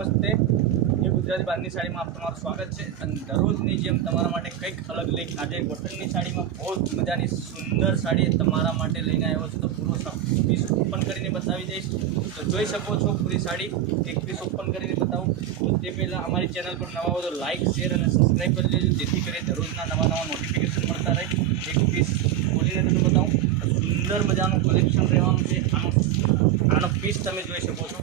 નમસ્તે, એ ગુજરાતી બાંધણી સાડીમાં આપ તમારું સ્વાગત છે. અને દરરોજની જેમ તમારા માટે કંઈક અલગ લઈ આજે કોટનની સાડીમાં બહુ મજાની સુંદર સાડી તમારા માટે લઈને આવ્યો છું. તો પૂરો પીસ ઓપન કરીને બતાવી દઈશ. તો જોઈ શકો છો પૂરી સાડી એક પીસ ઓપન કરીને બતાવું. તો તે પહેલાં અમારી ચેનલ પર નવા હો તો લાઇક, શેર અને સબસ્ક્રાઈબ કરી લેજો, જેથી કરી દરરોજના નવા નોટિફિકેશન મળતા રહે. એક પીસ ખોલીને તમને બતાવું. સુંદર મજાનું કલેક્શન રહેવાનું છે. આનો પીસ તમે જોઈ શકો છો.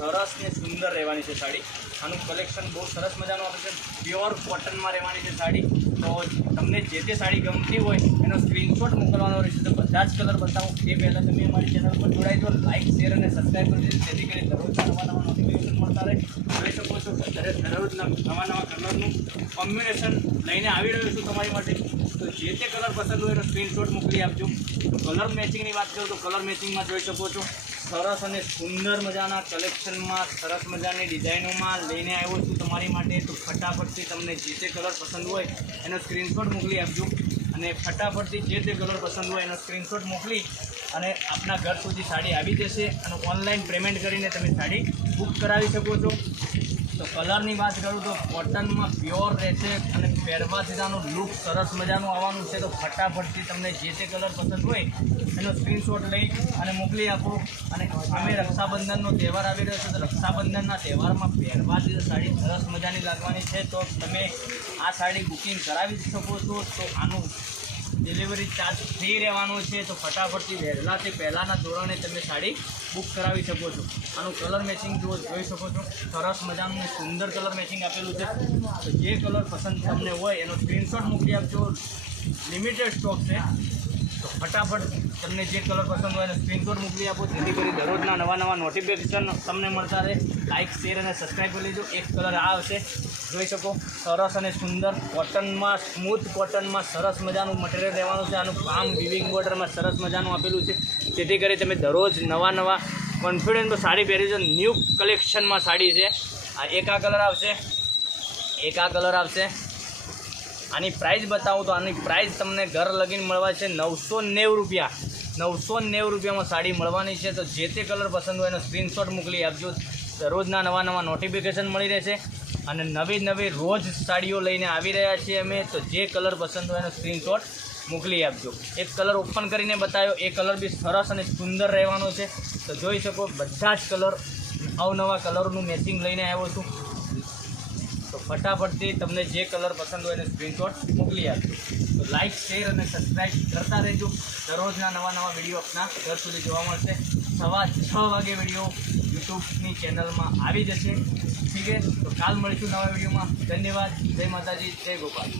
સરસ ને સુંદર રહેવાની છે સાડી. આનું કલેક્શન બહુ સરસ મજાનું આવે છે. પ્યોર કોટનમાં રહેવાની છે સાડી. તો તમને જે તે સાડી ગમતી હોય એનો સ્ક્રીનશોટ મોકલવાનો રહેશે. તો બધા જ કલર બતાવું એ પહેલાં તમે અમારી ચેનલ પર જોડાઈ દો, લાઇક, શેર અને સબસ્ક્રાઈબ કરી દેજો, જેથી કરી દરરોજ નવા નોટિફિકેશન મળતા રહે. જોઈ શકો છો દરરોજ નવા કલરનું કોમ્બિનેશન લઈને આવી રહ્યો છું તમારી માટે. તો જે તે કલર પસંદ હોય એનો સ્ક્રીનશોટ મોકલી આપજો. તો કલર મેચિંગની વાત કરું તો કલર મેચિંગમાં જોઈ શકો છો સરસ અને સુંદર મજાના કલેક્શનમાં સરસ મજાની ડિઝાઇનોમાં લઈને આવ્યો છું તમારી માટે. તો ફટાફટથી તમને જે તે કલર પસંદ હોય એનો સ્ક્રીનશોટ મોકલી આપજો. અને ફટાફટથી જે તે કલર પસંદ હોય એનો સ્ક્રીનશોટ મોકલી અને આપના ઘર સુધી સાડી આવી જશે. અને ઓનલાઈન પેમેન્ટ કરીને તમે સાડી બુક કરાવી શકો છો. તો કલરની વાત કરું તો કોટનમાં પ્યોર રહેશે અને પહેરવા સીધાનું લુક સરસ મજાનું આવવાનું છે. તો ફટાફટથી તમને જે તે કલર પસંદ હોય એનો સ્ક્રીનશોટ લઈ અને મોકલી આપો. અને અમે રક્ષાબંધનનો તહેવાર આવી રહ્યો છે. તો રક્ષાબંધનના તહેવારમાં પહેરવા સીધા સાડી સરસ મજાની લાગવાની છે. તો તમે આ સાડી બુકિંગ કરાવી શકો છો. તો આનું ડિલિવરી ચાર્જ ફ્રી રહેવાનો છે. તો ફટાફટથી વહેલાથી પહેલાંના ધોરણે તમે સાડી બુક કરાવી શકો છો. આનું કલર મેચિંગ જોઈ શકો છો. સરસ મજાનું સુંદર કલર મેચિંગ આપેલું છે. તો જે કલર પસંદ તમને હોય એનો સ્ક્રીનશોટ મોકલી આપજો. લિમિટેડ સ્ટોક છે. તો ફટાફટ તમને જે કલર પસંદ હોય એનો સ્ક્રીનશોટ મોકલી આપો, જેથી કરી દરરોજના નવા નોટિફિકેશન તમને મળતા રહે. લાઇક, શેર અને સબસ્ક્રાઈબ કરી લેજો. એક કલર આ આવશે, જોઈ શકો સરસ અને સુંદર કોટનમાં, સ્મૂથ કોટનમાં સરસ મજાનું મટીરિયલ રહેવાનું છે. આનું કામ વિવિંગ બોર્ડરમાં સરસ મજાનું આપેલું છે, જેથી કરી તમે દરરોજ નવા કોન્ફિડન્સ સાડી પહેરી છે. ન્યૂ કલેક્શનમાં સાડી છે. એક આ કલર આવશે, એક આ કલર આવશે. આની પ્રાઇસ બતાવું તો આની પ્રાઇસ તમને ઘર લગીને મળવા છે 990 રૂપિયા. 990 રૂપિયામાં સાડી મળવાની છે. તો જે તે કલર પસંદ હોય એનો સ્ક્રીનશોટ મોકલી આપજો. દરરોજના નવા નોટિફિકેશન મળી રહેશે. અને નવી રોજ સાડીઓ લઈને આવી રહ્યા છીએ અમે. તો જે કલર પસંદ હોય એનો સ્ક્રીનશોટ મોકલી આપજો. એક કલર ઓપન કરીને બતાવ્યો, એ કલર બી સરસ અને સુંદર રહેવાનો છે. તો જોઈ શકો બધા જ કલર અવનવા કલરનું મેચિંગ લઈને આવ્યો છું. તો ફટાફટથી તમને જે કલર પસંદ હોય એને સ્ક્રીનશોટ મોકલી આપજો. તો લાઇક, શેર અને સબસ્ક્રાઈબ કરતા રહેજો. દરરોજના નવા વિડીયો આપના ઘર સુધી જોવા મળશે. 6:30 વાગે વિડીયો યુટ્યુબની ચેનલમાં આવી જશે. ઠીક છે, તો કાલ મળીશું નવા વિડીયોમાં. ધન્યવાદ. જય માતાજી, જય ગોપાલ.